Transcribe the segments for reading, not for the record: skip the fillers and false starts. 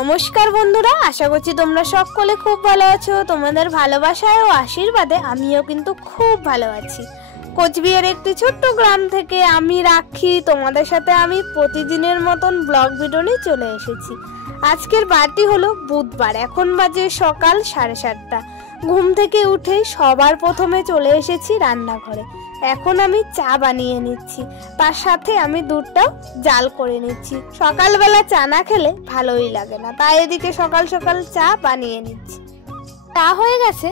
নমস্কার বন্ধুরা, আশা করছি তোমরা সকলে খুব ভালো আছো। তোমাদের ভালোবাসায় ও আশীর্বাদে আমিও কিন্তু খুব ভালো আছি। কোচবিহার একটি ছোট্ট গ্রাম থেকে আমি রাখি তোমাদের সাথে আমি প্রতিদিনের মতন ব্লগ ভিডিও নিয়ে চলে এসেছি। আজকের বারটি হলো বুধবার, এখন বাজে সকাল 7:30। ঘুম থেকে উঠে সবার প্রথমে চলে এসেছি রান্নাঘরে। এখন আমি চা বানিয়ে নিচ্ছি, তার সাথে আমি দুধটাও জাল করে নিচ্ছি। সকালবেলা চা না খেলে ভালোই লাগে না, তাই এদিকে সকাল সকাল চা বানিয়ে নিচ্ছি। চা হয়ে গেছে,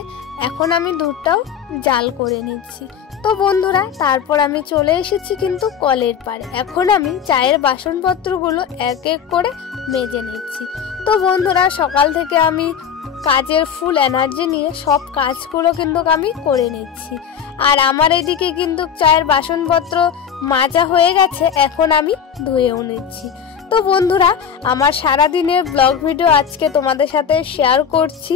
এখন আমি দুধটাও জাল করে নিচ্ছি। তো বন্ধুরা, তারপর আমি চলে এসেছি কিন্তু কলের পাড়ে। এখন আমি চায়ের বাসনপত্রগুলো এক এক করে মেজে নিচ্ছি। তো বন্ধুরা, সকাল থেকে আমি কাজের ফুল এনার্জি নিয়ে সব কাজগুলো কিন্তু আমি করে নিচ্ছি। আর আমার এদিকে কিন্তু চায়ের বাসনপত্র মাজা হয়ে গেছে, এখন আমি ধুয়েও নিচ্ছি। তো বন্ধুরা, আমার সারাদিনের ব্লগ ভিডিও আজকে তোমাদের সাথে শেয়ার করছি।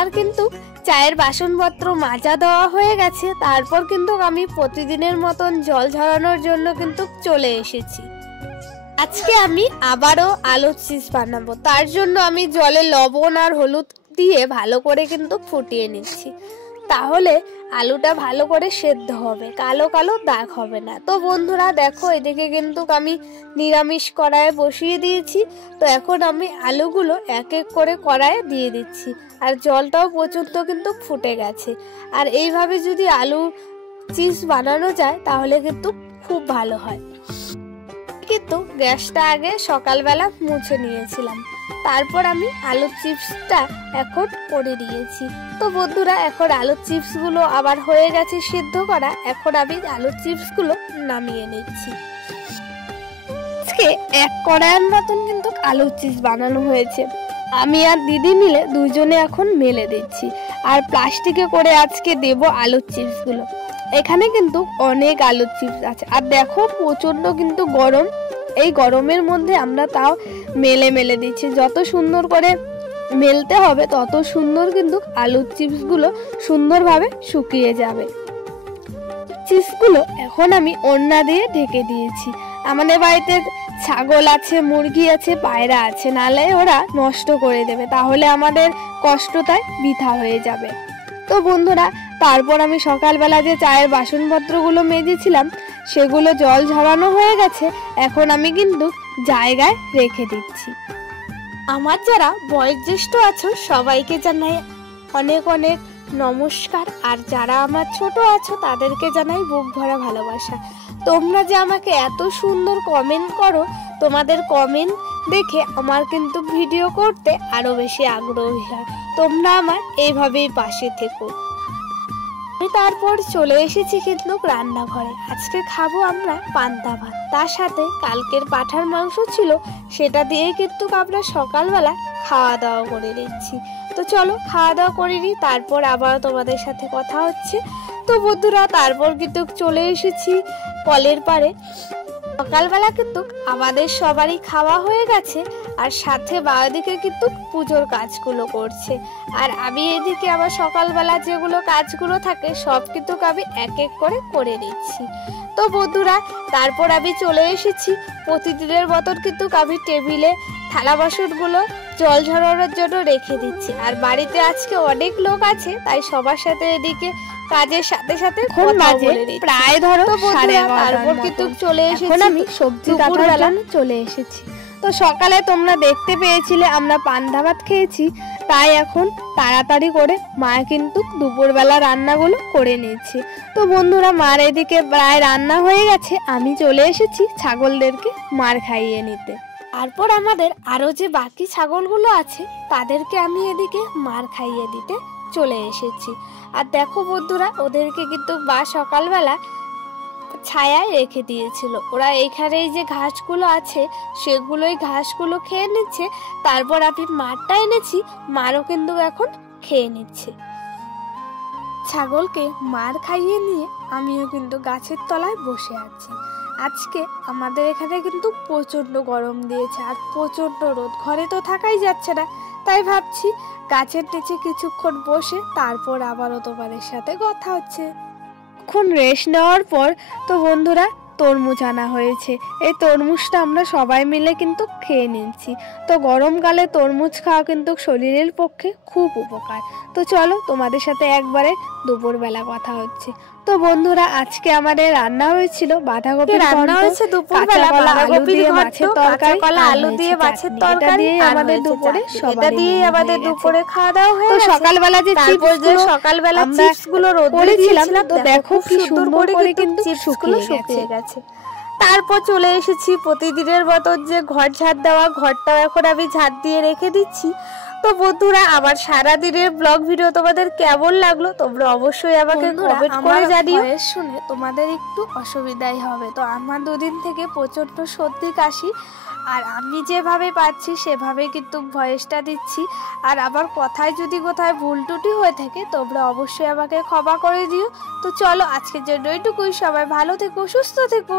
আর কিন্তু চায়ের বাসনপত্র মাজা দেওয়া হয়ে গেছে, তারপর কিন্তু আমি প্রতিদিনের মতন জল ঝরানোর জন্য কিন্তু চলে এসেছি। আজকে আমি আবারও আলুর চিপস বানাবো, তার জন্য আমি জলে লবণ আর হলুদ দিয়ে ভালো করে কিন্তু ফুটিয়ে নিচ্ছি। তাহলে আলুটা ভালো করে সেদ্ধ হবে, কালো কালো দাগ হবে না। তো বন্ধুরা দেখো, এদিকে কিন্তু আমি নিরামিষ কড়াইয়ে বসিয়ে দিয়েছি। তো এখন আমি আলুগুলো এক এক করে কড়াইয়ে দিয়ে দিচ্ছি, আর জলটাও পর্যন্ত কিন্তু ফুটে গেছে। আর এইভাবে যদি আলু চিপস বানানো যায় তাহলে কিন্তু খুব ভালো হয়। কিন্তু গ্যাসটা আগে সকালবেলা মুছে নিয়েছিলাম, তারপর আমি আলুর চিপসটা এখন করে দিয়েছি। তো বন্ধুরা, এখন আলুর চিপসগুলো আবার হয়ে গেছে সিদ্ধ করা। এখন আমি আলুর চিপসগুলো নামিয়ে নিচ্ছি। আজকে এক কড়াইয়ের মতন কিন্তু আলুর চিপস বানানো হয়েছে। আমি আর দিদি মিলে দুজনে এখন মেলে দিচ্ছি, আর প্লাস্টিকে করে আজকে দেব আলুর চিপসগুলো। এখানে কিন্তু অনেক আলুর চিপস আছে, আর দেখো প্রচন্ড কিন্তু গরম। এই গরমের মধ্যে আমরা তাও মেলে মেলে দিচ্ছি। যত সুন্দর করে মেলতে হবে তত সুন্দর কিন্তু আলুর চিপসগুলো সুন্দরভাবে শুকিয়ে যাবে। চিপসগুলো এখন আমি ওড়না দিয়ে ঢেকে দিয়েছি। আমাদের বাড়িতে ছাগল আছে, মুরগি আছে, পায়রা আছে, নালে ওরা নষ্ট করে দেবে, তাহলে আমাদের কষ্টটাই বৃথা হয়ে যাবে। তো বন্ধুরা, তারপর আমি সকালবেলা যে চায়ের বাসনপত্রগুলো মেজেছিলাম সেগুলো জল ঝরানো হয়ে গেছে, এখন আমি কিন্তু জায়গায় রেখে দিচ্ছি। আমার যারা বয়োজ্যেষ্ঠ আছো সবাইকে জানাই অনেক অনেক নমস্কার, আর যারা আমার ছোট আছো তাদেরকে জানাই বুক ভরা ভালোবাসা। তোমরা যে আমাকে এত সুন্দর কমেন্ট করো, তোমাদের কমেন্ট দেখে আমার কিন্তু ভিডিও করতে আরো বেশি আগ্রহী হয়। তোমরা আমার এইভাবেই পাশে থেকো। আমি তারপর চলে এসেছি কিন্তু রান্নাঘরে। আজকে খাবো আমরা পান্তা ভাত, তার সাথে কালকের পাঁঠার মাংস ছিল, সেটা দিয়ে কিন্তু আমরা সকালবেলা খাওয়া দাওয়া করে নিচ্ছি। তো চলো খাওয়া দাওয়া করে নিই, তারপর আবার তোমাদের সাথে কথা হচ্ছে। তো বন্ধুরা, তারপর কিন্তু চলে এসেছি কলের পাড়ে। সকালবেলা কিন্তু আমাদের সবারই খাওয়া হয়ে গেছে, আর সাথে বাদিকে কিন্তু পুজোর কাজগুলো করছে। আর আমি এদিকে আবার সকালবেলা যেগুলো কাজগুলো থাকে সব কিন্তু আমি এক এক করে করে নিচ্ছি। তো বন্ধুরা, তারপর আমি চলে এসেছি প্রতিদিনের মতন কিন্তু আমি টেবিলে থালা বাসনগুলো জল ঝরানোর জন্য রেখে দিচ্ছি। আর বাড়িতে আজকে অনেক লোক আছে, তাই সবার সাথে এদিকে কাজের সাথে সাথে প্রায় ধরো 11:30। তারপর কিন্তু চলে এসেছি আমি সবজি কাটার জন্য চলে এসেছি। তো সকালে তোমরা দেখতে পেয়েছিলে আমরা পান্তা ভাত খেয়েছি, তাই এখন তাড়াতাড়ি করে মা কিন্তু দুপুরবেলা রান্নাগুলো করে নিয়েছি। তো বন্ধুরা, মার এদিকে প্রায় রান্না হয়ে গেছে, আমি চলে এসেছি ছাগলদেরকে মার খাইয়ে নিতে। তারপর আমাদের আরো যে বাকি ছাগলগুলো আছে তাদেরকে আমি এদিকে মার খাইয়ে দিতে চলে এসেছি। আর দেখো বন্ধুরা, ওদেরকে কিন্তু বা সকালবেলা ছায়ায় রেখে দিয়েছিল। ওরা এইখানেই যে ঘাসগুলো আছে সেগুলোই ঘাসগুলো খেয়ে নিচ্ছে। তারপর আমি মারটা এনেছি, মারও কিন্তু এখন খেয়ে নিচ্ছে। ছাগলকে মার খাইয়ে নিয়ে আমিও কিন্তু গাছের তলায় বসে আছি। আজকে আমাদের এখানে কিন্তু প্রচন্ড গরম দিয়েছে, আর প্রচন্ড রোদ, ঘরে তো থাকাই যাচ্ছে না। তাই ভাবছি গাছের নিচে কিছুক্ষণ বসে তারপর আবারও তোমাদের সাথে কথা হচ্ছে। এখন রেস্ট নেওয়ার পর তো বন্ধুরা তরমুজ আনা হয়েছে। এই তরমুজটা আমরা সবাই মিলে কিন্তু খেয়ে নিচ্ছি। তো গরমকালে তরমুজ খাওয়া কিন্তু শরীরের পক্ষে খুব উপকার। তো চলো তোমাদের সাথে একবারে দুপুরবেলা কথা হচ্ছে। তো বন্ধুরা, আজকে আমাদের রান্না হয়েছিল বাঁধাকপি রান্না হয়েছে দুপুরবেলা, বাঁধাকপির মাছের তরকারি, আলু দিয়ে মাছের তরকারি, আমাদের দুপুরে এটা দিয়ে আমাদের দুপুরে খাওয়া দাওয়া হয়ে গেছে। তো সকালবেলা যে চিপসগুলো রোদে দিয়েছিলাম, তো দেখো কি সুন্দর করে কিন্তু চিপসগুলো শুকিয়ে গেছে। তারপর চলে এসেছি প্রতিদিনের মতন যে ঘর ঝাড় দেওয়া, ঘরটাও এখন আমি ঝাড় দিয়ে রেখে দিচ্ছি। তো বন্ধুরা, আমার সারাদিনের ব্লগ ভিডিও তোমাদের কেমন লাগলো তোমরা অবশ্যই আমাকে কমেন্ট করে জানিও। শুনে তোমাদের একটু অসুবিধাই হবে। তো আমার দুদিন থেকে প্রচন্ড সর্দি কাশি, আর আমি যেভাবে পাচ্ছি সেভাবে কিন্তু ভয়েসটা দিচ্ছি। আর আমার কথায় যদি কোথায় ভুল টুটি হয়ে থাকে তোমরা অবশ্যই আমাকে ক্ষমা করে দিও। তো চলো আজকের জন্য এইটুকুই। সবাই ভালো থেকো, সুস্থ থেকো।